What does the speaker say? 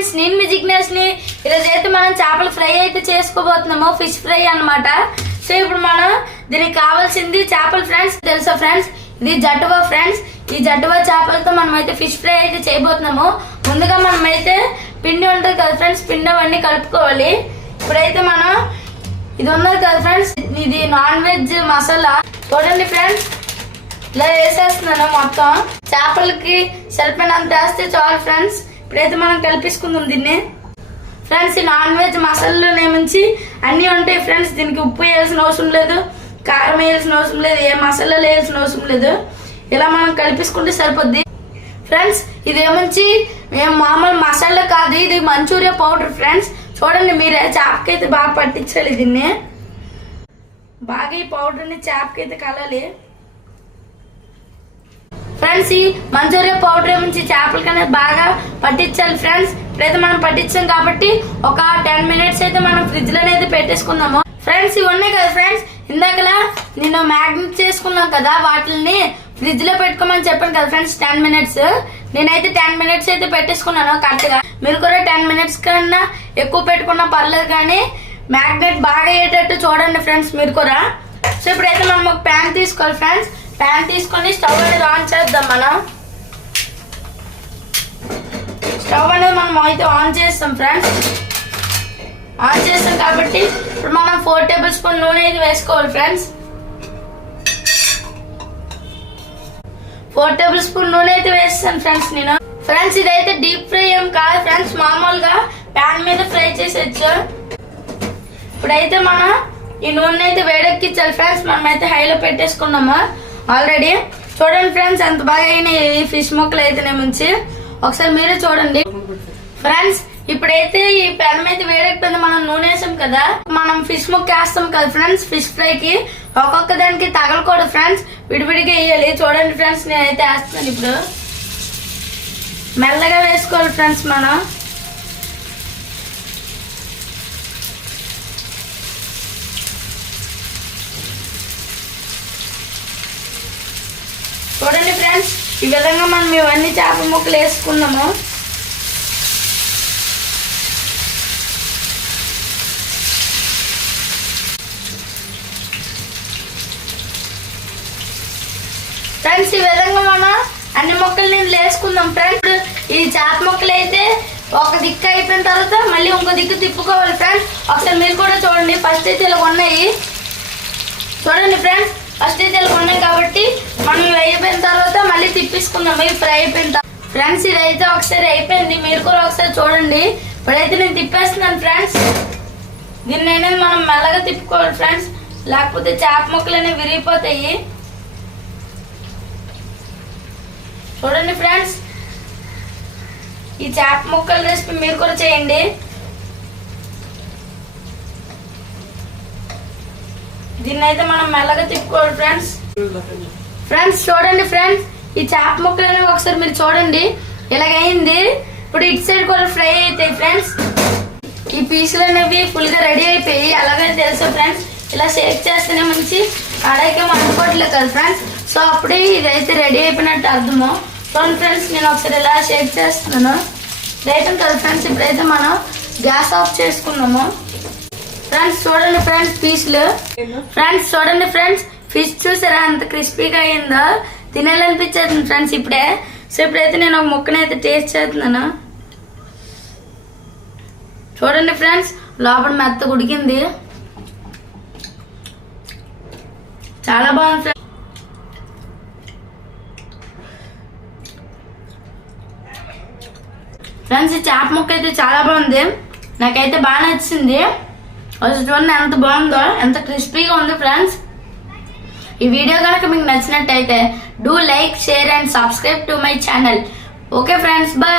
Friends, నేను మీ జిగ్నేష్ని. ఈరోజు అయితే మనం చేపల ఫ్రై అయితే చేసుకోబోతున్నాము, ఫిష్ ఫ్రై అన్నమాట. సో ఇప్పుడు మనం దీనికి కావాల్సింది చేపలు ఫ్రెండ్స్. తెలుసా ఫ్రెండ్స్, ఇది జట్టువా ఫ్రెండ్స్. ఈ జట్టువా చేపలతో మనం అయితే ఫిష్ ఫ్రై అయితే చేయబోతున్నాము. ముందుగా మనం అయితే పిండి ఉంటుంది కదా ఫ్రెండ్స్, పిండి అవన్నీ కలుపుకోవాలి. ఇప్పుడైతే మనం ఇది ఉన్నది కదా ఫ్రెండ్స్, ఇది నాన్ వెజ్ మసాలా. చూడండి ఫ్రెండ్స్, ఇలా వేసేస్తున్నాను. మొత్తం చేపలకి సరిపోయినంత వేస్తే చాలు ఫ్రెండ్స్. ఇప్పుడైతే మనం కలిపేసుకుందాం దీన్ని ఫ్రెండ్స్. ఈ నాన్ వెజ్ మసాలాలో నుంచి అన్ని ఉంటాయి ఫ్రెండ్స్. దీనికి ఉప్పు వేయాల్సిన అవసరం లేదు, కారం వేయాల్సిన అవసరం లేదు, ఏ మసాలాలు వేయాల్సిన అవసరం లేదు. ఇలా మనం కలిపేసుకుంటే సరిపోద్ది ఫ్రెండ్స్. ఇదేమంచి మేము మామూలు మసాలా కాదు, ఇది మంచూరియా పౌడర్ ఫ్రెండ్స్. చూడండి మీరే, చేపకైతే బాగా పట్టించాలి దీన్ని. బాగా ఈ పౌడర్ని చేపకైతే కలాలి ఫ్రెండ్స్. ఈ మంచూరియా పౌడర్ ఏమించి చేపలకనే బాగా పట్టించాలి ఫ్రెండ్స్. ఇప్పుడైతే మనం పట్టించాం కాబట్టి ఒక 10 మినిట్స్ అయితే మనం ఫ్రిడ్జ్ లో అయితే పెట్టేసుకుందాము ఫ్రెండ్స్. ఇవి ఉన్నాయి కదా ఫ్రెండ్స్, ఇందాకలా నేను మ్యాగ్నెట్ చేసుకున్నాం కదా, వాటిని ఫ్రిడ్జ్ లో పెట్టుకోమని చెప్పాను కదా ఫ్రెండ్స్ 10 మినిట్స్. నేనైతే 10 మినిట్స్ అయితే పెట్టేసుకున్నాను కరెక్ట్ గా. మీరు కూడా 10 మినిట్స్ కన్నా ఎక్కువ పెట్టుకున్నా పర్లేదు, కానీ మ్యాగ్నెట్ బాగా అయ్యేటట్టు చూడండి ఫ్రెండ్స్ మీరు కూడా. సో ఇప్పుడైతే మనం ఒక ప్యాన్ తీసుకోవాలి ఫ్రెండ్స్. ప్యాన్ తీసుకొని స్టవ్ అనేది ఆన్ చేద్దాం. మనం స్టవ్ అనేది మనం అయితే ఆన్ చేస్తాం ఫ్రెండ్స్. ఆన్ చేస్తాం కాబట్టి ఇప్పుడు మనం 4 టేబుల్ స్పూన్ నూనె అయితే వేసుకోవాలి ఫ్రెండ్స్. 4 టేబుల్ స్పూన్ నూనె అయితే వేస్తాను ఫ్రెండ్స్ నేను. ఫ్రెండ్స్ ఇదైతే డీప్ ఫ్రై ఏం కాదు ఫ్రెండ్స్, మామూలుగా ప్యాన్ మీద ఫ్రై చేసేచ్చు. ఇప్పుడైతే మనం ఈ నూనె అయితే వేడెక్కించాలి ఫ్రెండ్స్. మనం అయితే హైలో పెట్టేసుకున్నాము ఆల్రెడీ. చూడండి ఫ్రెండ్స్, ఎంత బాగా అయినాయి ఈ ఫిష్ ముక్కలు అయితే ముంచి. ఒకసారి మీరే చూడండి ఫ్రెండ్స్. ఇప్పుడైతే ఈ పెనం అయితే వేడెక్కిపోయింది. మనం నూనె వేసాం కదా, మనం ఫిష్ ముక్క వేస్తాం కదా ఫ్రెండ్స్ ఫిష్ ఫ్రైకి. ఒక్కొక్క దానికి తగలకూడదు ఫ్రెండ్స్, విడివిడిగా వేయాలి. చూడండి ఫ్రెండ్స్, నేనైతే వేస్తాను. ఇప్పుడు మెల్లగా వేసుకోవాలి ఫ్రెండ్స్ మనం. చూడండి ఫ్రెండ్స్, ఈ విధంగా మనం ఇవన్నీ చేపల ముక్కలు వేసుకున్నాము. ఫ్రెండ్స్ ఈ విధంగా మనం అన్ని ముక్కలు నేను వేసుకుందాం ఫ్రెండ్స్. ఈ చేప ముక్కలు అయితే ఒక దిక్కు అయిపోయిన తర్వాత మళ్ళీ ఇంకో దిక్కు తిప్పుకోవాలి ఫ్రెండ్స్. ఒకసారి మీరు కూడా చూడండి. ఫస్ట్ అయితే ఇలా ఉన్నాయి చూడండి ఫ్రెండ్స్. ఫస్ట్ అయితే ఇలా ఉన్నాయి కాబట్టి మనం ఇవి అయిపోయిన తర్వాత మళ్ళీ తిప్పేసుకుందాం. ఇవి ఫ్రై అయిపోయిన ఫ్రెండ్స్. ఇదైతే ఒకసారి అయిపోయింది, మీరు కూడా ఒకసారి చూడండి. ఇప్పుడైతే నేను తిప్పేస్తున్నాను ఫ్రెండ్స్. దీన్ని అనేది మనం మెల్లగా తిప్పుకోవాలి ఫ్రెండ్స్, లేకపోతే చేప ముక్కలు అనేవి విరిగిపోతాయి. చూడండి ఫ్రెండ్స్, ఈ చేప ముక్కల రెసిపీ మీరు కూడా చేయండి. దీన్ని అయితే మనం మెల్లగా తిప్పుకోవాలి ఫ్రెండ్స్. ఫ్రెండ్స్ చూడండి ఫ్రెండ్స్, ఈ చేప ముక్కలు అనేవి ఒకసారి మీరు చూడండి ఇలాగైంది. ఇప్పుడు ఇటు సైడ్ కూడా ఫ్రై అవుతాయి ఫ్రెండ్స్. ఈ పీసులు అనేవి ఫుల్ గా రెడీ అయిపోయి అలాగే తెలుసా ఫ్రెండ్స్. ఇలా షేక్ చేస్తేనే మంచి అడైకే అనుకోవట్లేదు కదా ఫ్రెండ్స్. సో అప్పుడే ఇదైతే రెడీ అయిపోయినట్టు అర్థము. చూడండి ఫ్రెండ్స్, నేను ఒకసారి ఇలా షేక్ చేస్తున్నాను. రైట్ కదా ఫ్రెండ్స్. ఇప్పుడైతే మనం గ్యాస్ ఆఫ్ చేసుకున్నాము ఫ్రెండ్స్. చూడండి ఫ్రెండ్స్ పీసులు. ఫ్రెండ్స్ చూడండి ఫ్రెండ్స్, ఫిష్ చూసారా ఎంత క్రిస్పీగా అయిందో, తినాలనిపించేది ఫ్రెండ్స్ ఇప్పుడే. సో ఇప్పుడైతే నేను ఒక ముక్కనైతే టేస్ట్ చేస్తున్నాను. చూడండి ఫ్రెండ్స్, లోపల మెత్తగా ఉడికింది, చాలా బాగుంది ఫ్రెండ్స్. ఫ్రెండ్స్ ఈ చేప ముక్క అయితే చాలా బాగుంది, నాకైతే బాగా నచ్చింది. అసలు చూడండి ఎంత బాగుందో, ఎంత క్రిస్పీగా ఉంది ఫ్రెండ్స్. ఈ వీడియో కనుక మీకు నచ్చినట్టయితే do like, share and subscribe to my channel. Okay friends, bye.